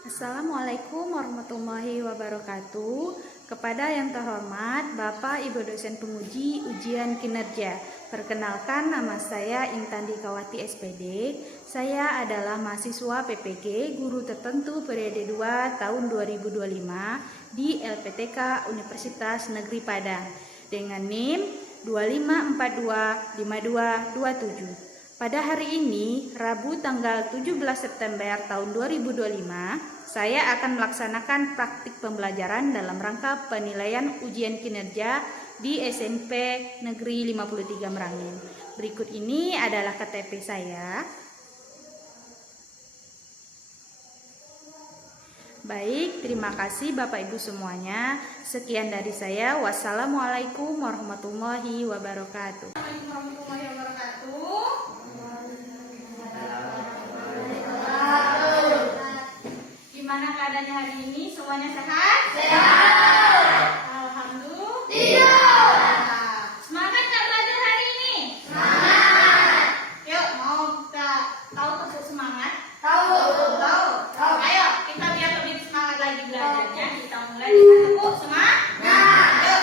Assalamualaikum warahmatullahi wabarakatuh. Kepada yang terhormat Bapak Ibu dosen penguji ujian kinerja. Perkenalkan, nama saya Intan Dikawati SPD. Saya adalah mahasiswa PPG Guru Tertentu periode 2 tahun 2025 di LPTK Universitas Negeri Padang dengan NIM 25425227. Pada hari ini, Rabu tanggal 17 September tahun 2025, saya akan melaksanakan praktik pembelajaran dalam rangka penilaian ujian kinerja di SMP Negeri 53 Merangin. Berikut ini adalah KTP saya. Baik, terima kasih Bapak Ibu semuanya. Sekian dari saya. Wassalamualaikum warahmatullahi wabarakatuh. Gimana keadaannya hari ini? Semuanya sehat? Sehat. Alhamdulillah. Semangat tak belajar hari ini? Semangat. Yuk, mau kita tahu terus semangat? Tahu. Ayo, kita biar lebih semangat lagi belajarnya. Kita mulai dengan tepuk semangat. Yuk.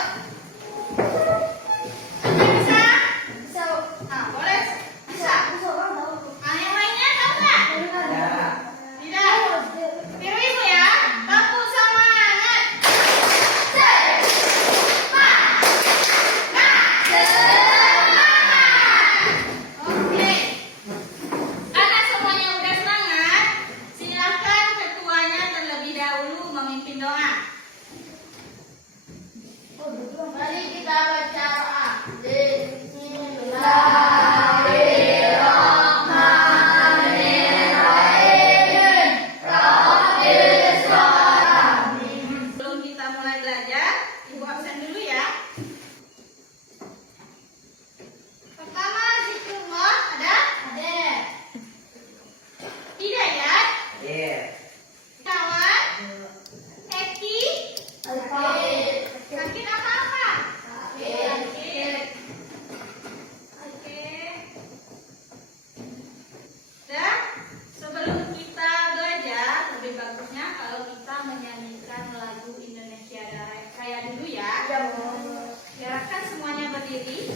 Bisa? Bisa. Nah, boleh? Bisa. Yang lainnya tahu nggak? Tidak. Tiru ibu ya. Tepuk semangat. Oke. Karena semuanya udah semangat, silakan ketuanya terlebih dahulu memimpin doa. Mari kita baca doa. Bismillahirrahmanirrahim. Sebelum kita mulai belajar, Ibu absen dulu ya. Pertama, zikrullah ada? Ada. Hidayat, kawan, Eki, sakit apa-apa? Sakit. Oke. Dan sebelum kita belajar, lebih bagusnya kalau kita menyanyikan lagu Indonesia Raya dulu ya. Gerakan semuanya berdiri.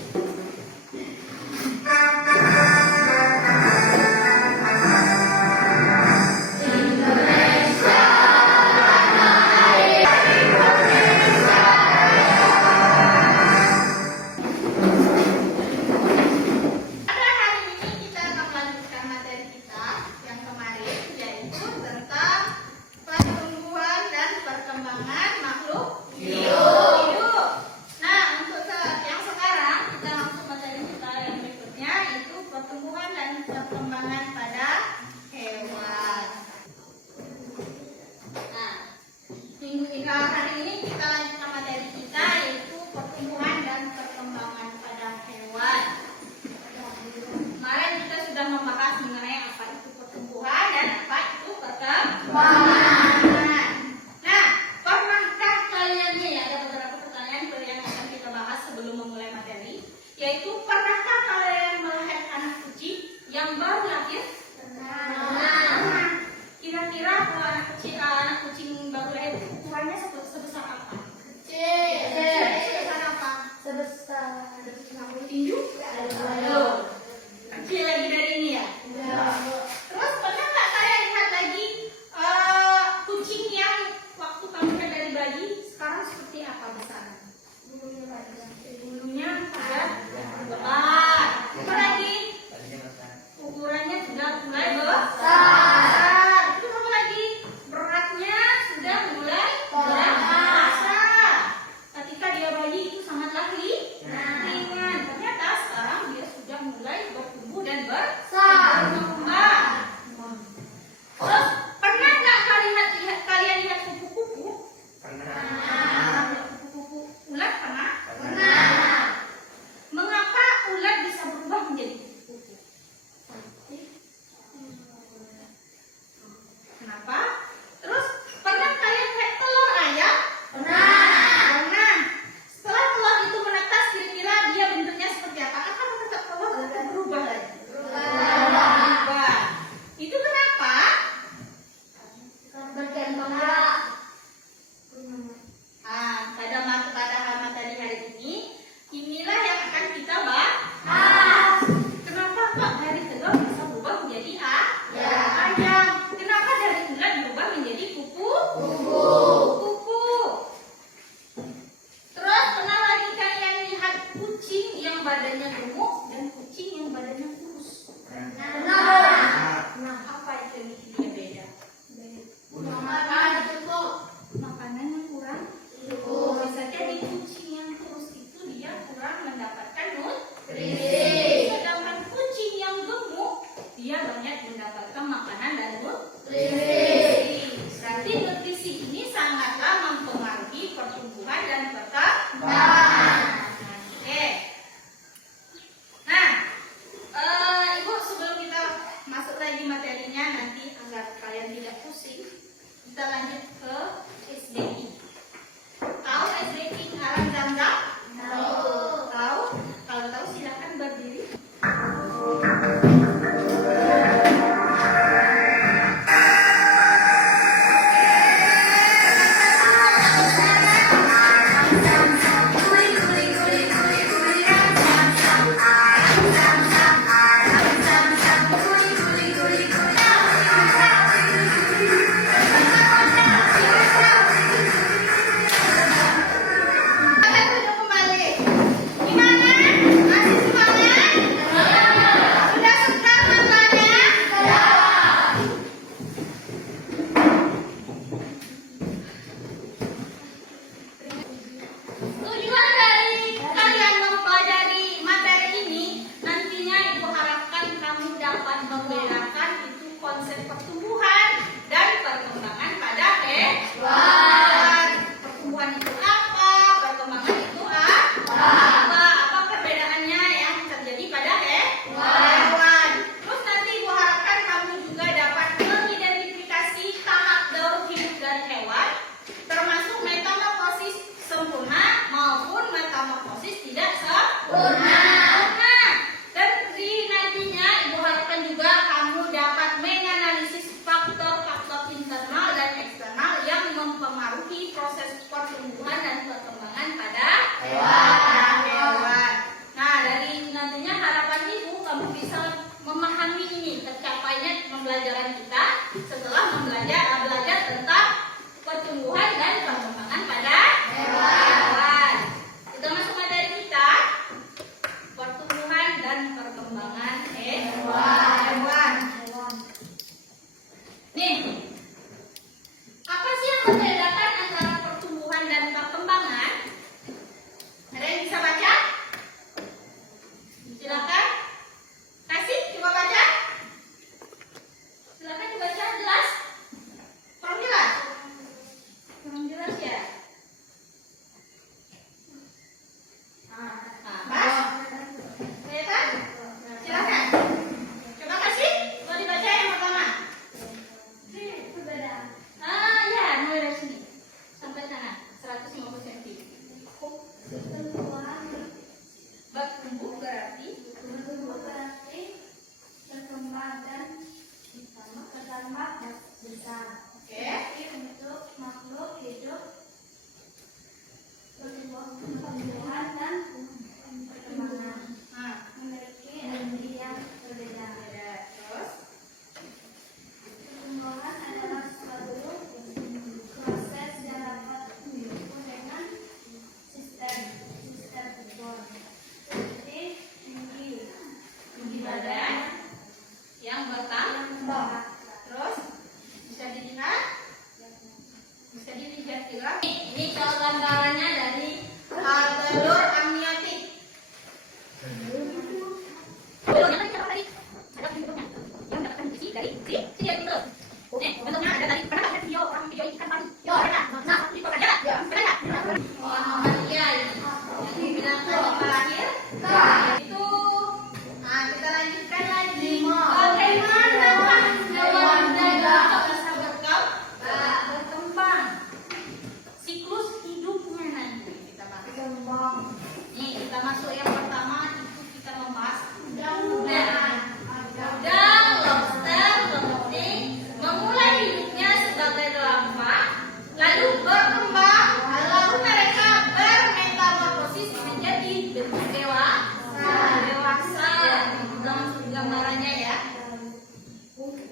Pada hari ini kita akan melanjutkan materi kita yang kemarin, yaitu tentang pertumbuhan dan perkembangan makhluk hidup. Nah, untuk yang sekarang kita langsung materi kita yang berikutnya, yaitu pertumbuhan dan perkembangan pada hewan. Nah, hari ini kita lanjutkan materi kita, yaitu pertumbuhan dan perkembangan pada hewan. Kemarin kita sudah membahas mengenai apa itu pertumbuhan dan apa itu perkembangan. Nah, pernahkah kalian nih, ada beberapa pertanyaan yang akan kita bahas sebelum memulai materi, yaitu pernahkah kalian melihat anak kucing yang baru lahir? Pernah. Kira-kira kalau anak kucing baru lahir ukurannya sebesar apa? Sebesar apa? Sebesar Tinju? Kecil lagi dari ini ya? Terus pernah nggak kalian lihat lagi kucing yang waktu kamu lihat dari bayi sekarang seperti apa besar? Bulunya sudah lebar. Apa lagi? Ukurannya sudah mulai besar. Terus apa lagi? Beratnya proses pertumbuhan dan perkembangan pada Hewan. hewan. Nah, dari nantinya harapan ibu kamu bisa memahami ini tercapainya pembelajaran kita setelah belajar tentang pertumbuhan dan perkembangan pada hewan. Kita masuk materi kita pertumbuhan dan perkembangan hewan. Nih, apa sih yang membedakan antara pertumbuhan dan perkembangan? Ada yang bisa baca? Silakan. Kasih, coba baca. Silakan dibaca, jelas? Kurang jelas? Kurang jelas ya? Pas? Kelihatan? Silakan. Coba kasih, coba dibaca yang pertama. Ya, mulai dari sini sampai sana 150 cm. Bertumbuh berarti oke. Untuk makhluk hidup pertumbuhan dan perkembangan Nah, memiliki energi yang berbeda. terus Pertumbuhan adalah suatu proses yang dapat didukung dengan sistem kebun seperti tinggi badan yang bertambah. Terus bisa dilihat juga. Ini kalau gambarannya dari telur amniotik. Telurnya kan kita tadi ada bentuknya yang mendapatkan gizi dari sini dia telur. Nih bentuknya ada tadi pernah lihat video orang video ikan pari. Yo ada. Nah itu aja. Pernah nggak? Oh iya ini. Yang dibilang tadi lahir. Itu. Nah kita lanjutkan lagi. Bagaimana hewan dagang bisa berkembang? Siklus hidupnya nanti kita bahas. Nih kita masuk yang pertama itu kita membahas udang, lobster, kemudian memulai hidupnya sebagai larva, lalu berkembang, lalu mereka bermetamorfosis menjadi bentuk dewasa. Kita masuk gambarannya ya.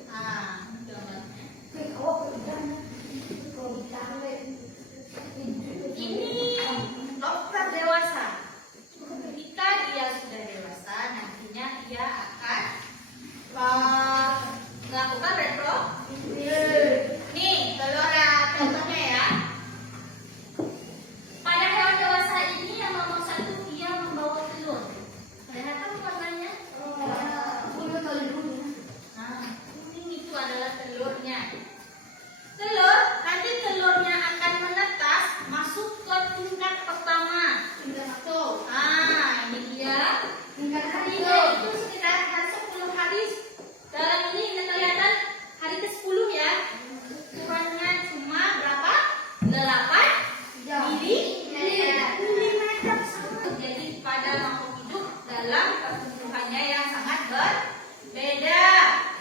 Nah, gambarnya. Ini lobster dewasa. Ketika dia sudah dewasa, nantinya dia akan melakukan reproduksi. Nih, telurnya contohnya ya. Pada hewan dewasa ini yang nomor satu dia membawa telur. Kelihatan warnanya? Nah, kuning itu adalah telurnya. Nanti telurnya akan menetas masuk ke tingkat pertama. Ini dia. Tingkat harinya itu sekitar 10 hari. Dalam ini kelihatan hari ke-10 ya. Ukurannya cuma berapa? 8 milimeter. Jadi pada makhluk hidup dalam pertumbuhannya yang sangat berbeda.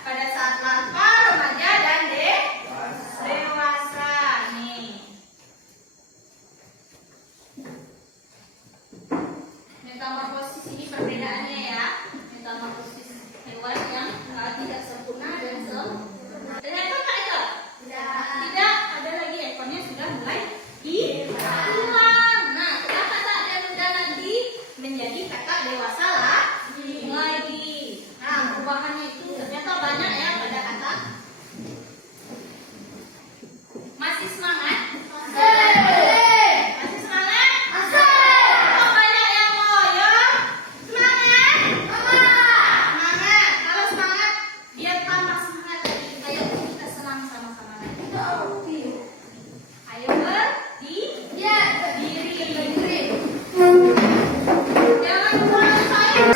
Pada saat larva, remaja, dan dewasa. Nih. Metamorfosis ini perbedaannya ya. Metamorfosis hewan yang tidak sempurna dan sempurna. Ternyata nggak ada? Tidak. Ada lagi ekornya sudah mulai hilang. Nah, kenapa tak ada lagi menjadi kakak dewasa lagi? Nah, perubahannya itu ternyata banyak ya pada kakak. Masih semangat? Masih semangat? Oh, banyak yang loyo. Semangat? Semangat. Kalau semangat, biar tambah semangat lagi. Ayo kita senang sama-sama lagi. Ayo berdiri. Jangan lupa saya.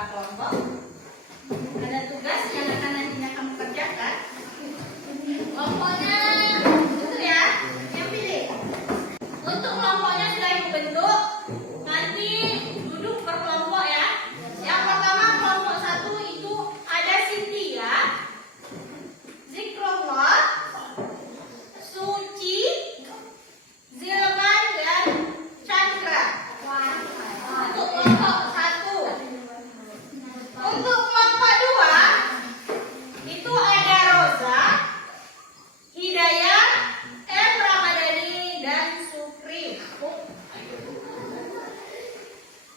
berapa kelompok? Ada tugas yang akan nantinya kamu kerjakan. Kelompoknya itu ya, yang pilih. Untuk kelompoknya sudah ibu bentuk. Nanti duduk per kelompok ya. Yang pertama kelompok 1 itu ada Cynthia, Zikrullah, Suci, Zilman dan Chandra. Untuk kelompok 1. Untuk kelompok 2 itu ada Rosa, Hidayah, M. Ramadhani dan Sukri.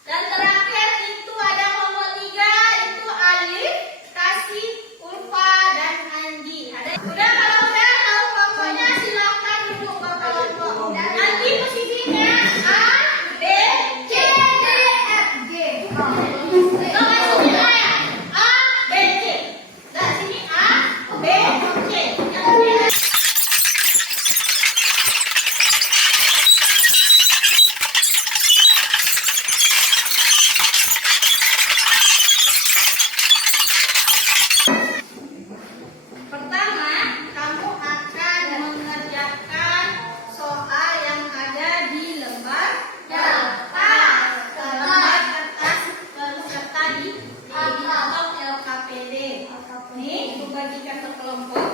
Dan terakhir itu ada kelompok 3 itu Alif, Kasih, Ulfa dan Anji. Udah kalau udah tahu kelompoknya silakan duduk per kelompok. Nanti posisinya A, B, C, D, F, G. Kalau sini A ya, A, B, C. Nah sini A, B, C. Yang sini pertama, kamu akan mengerjakan soal yang ada di lembar kertas. Lembar kertas serta di kelompok LKPD. Nih, ibu bagikan ke kelompok.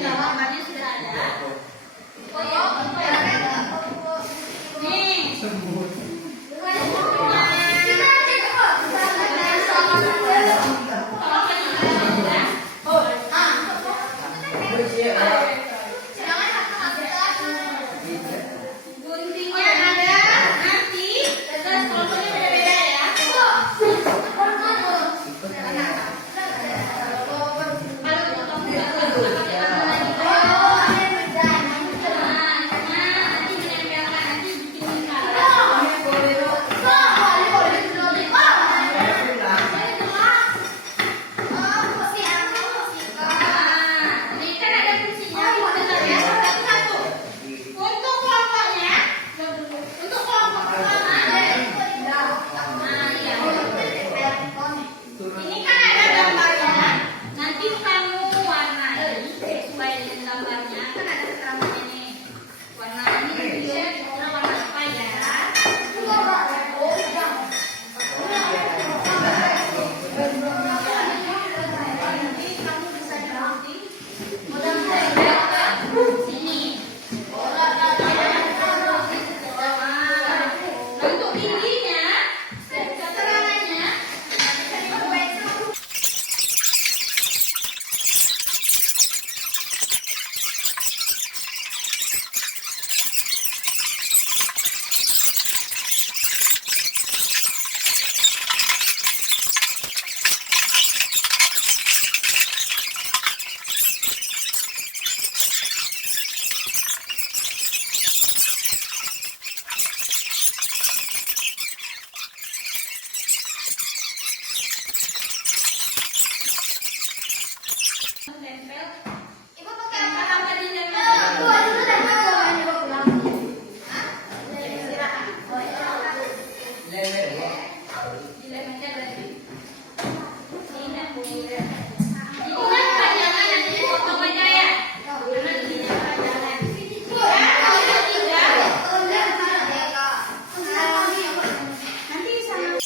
Jawabannya sudah ada. Nih. Guntingnya ada nanti, terus kelompoknya beda-beda ya. Ini kan ada fungsinya, bentar ya, satu-satu. Untuk kelompoknya, untuk kelompok pertama, iya. Ini kan ada gambarnya. Nanti kamu warnai sesuai dengan gambarnya. Kan ada keterangannya nih. Warna ini kira warna apa ya? Nanti kamu bisa digunting. Sini. Untuk tingginya, keterangannya. Tempel. Ibu pakai Tempel apa? apa di tempel? Di lehernya berarti. Ini kan panjangan nanti potong aja ya. Karena ini panjangan. Kalau tidak, nanti sama.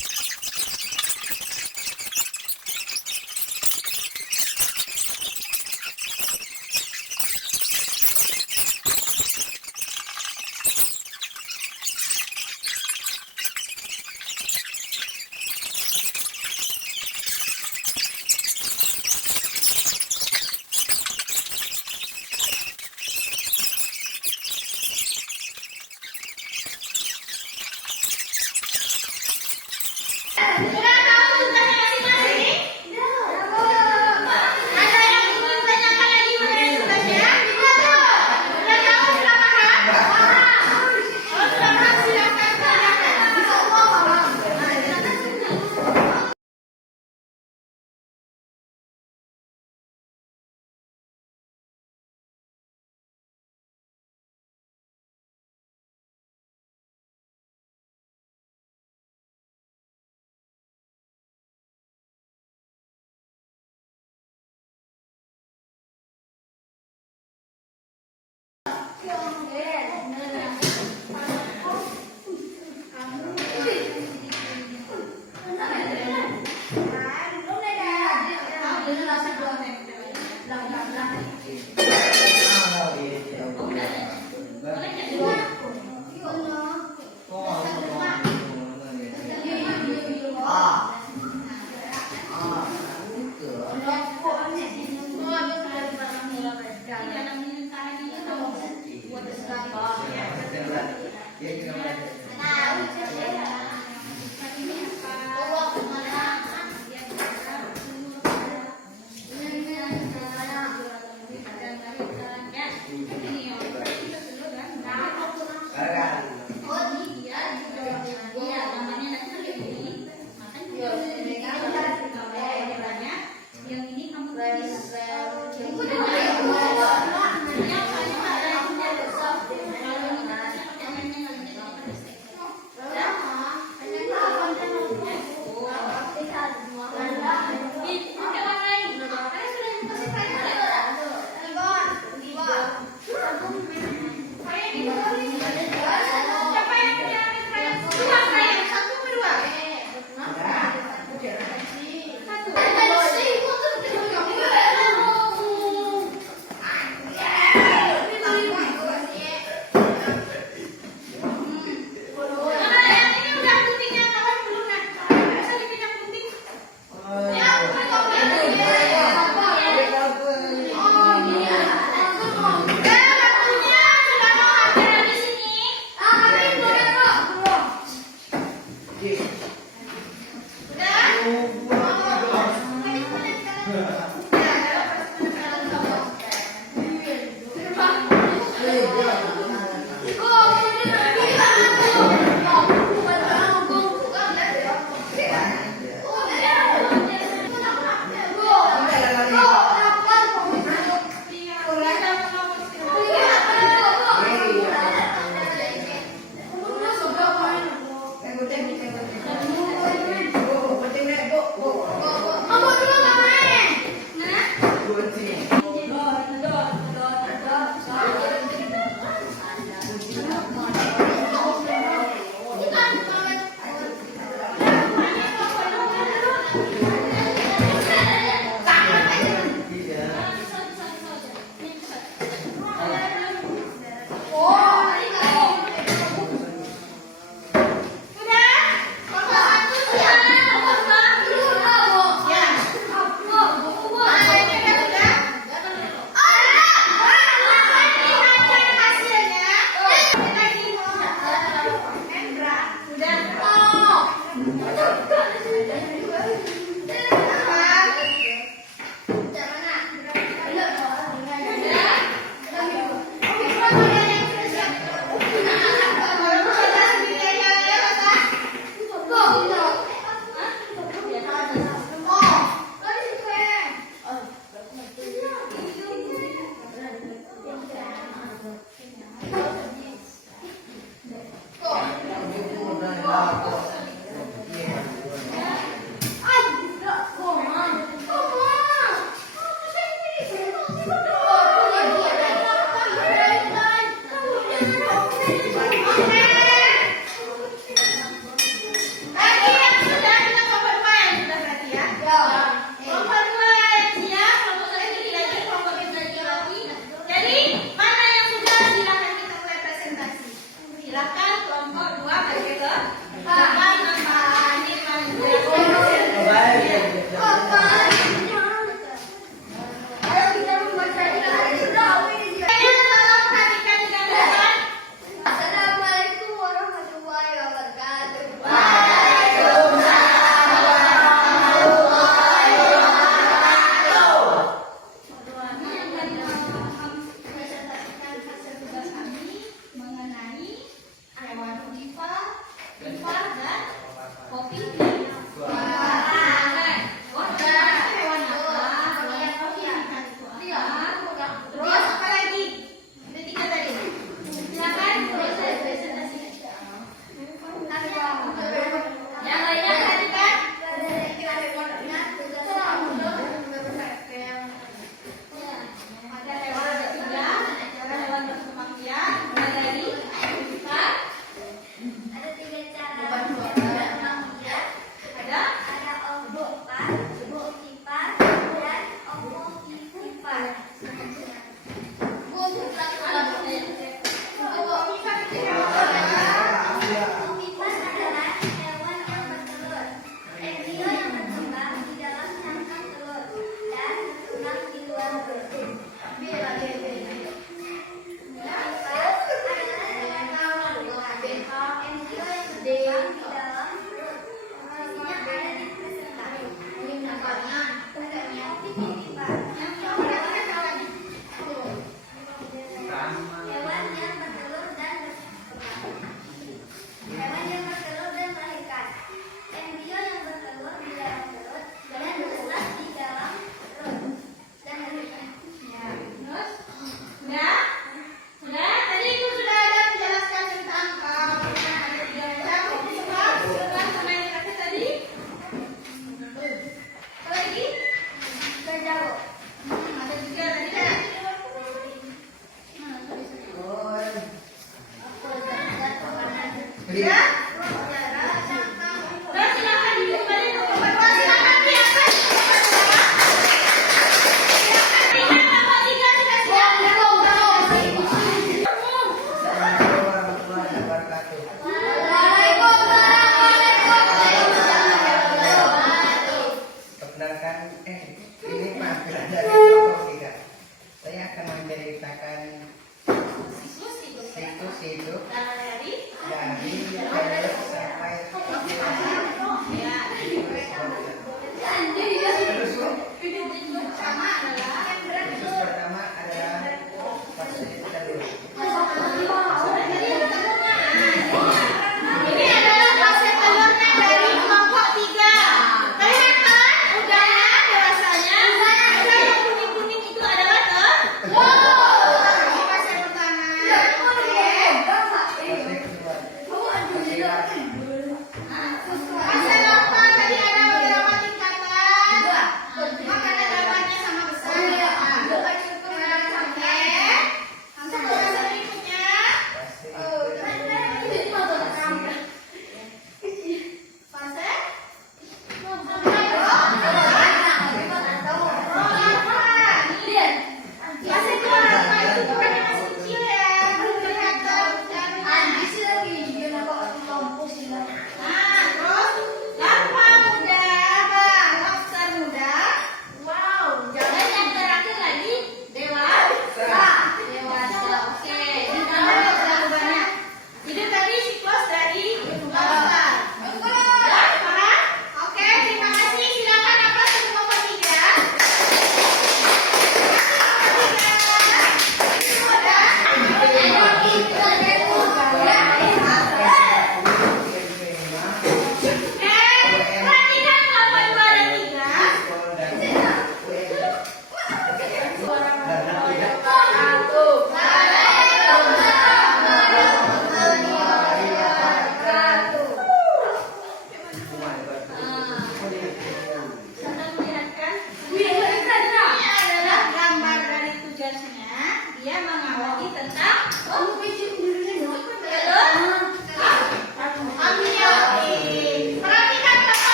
Ayo kita membaca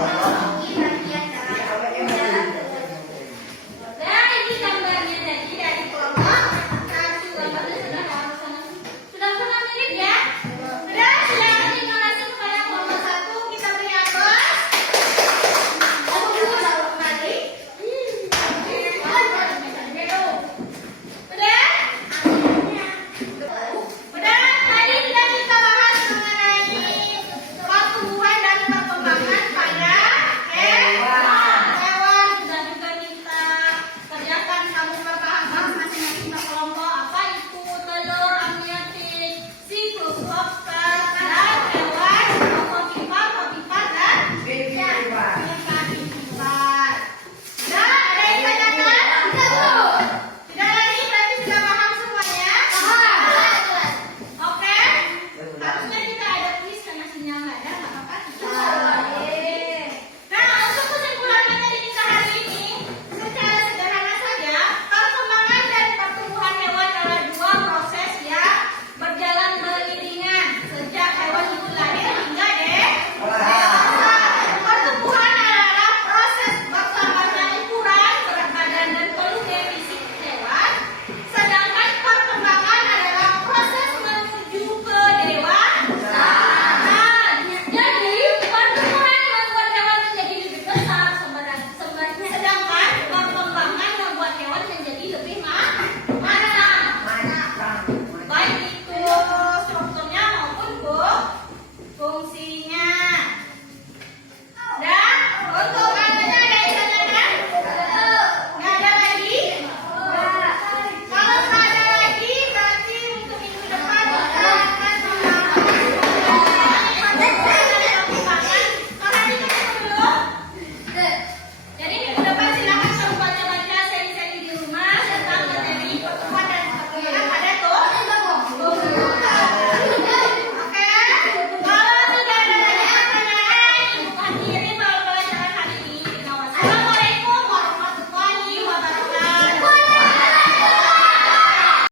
warahmatullahi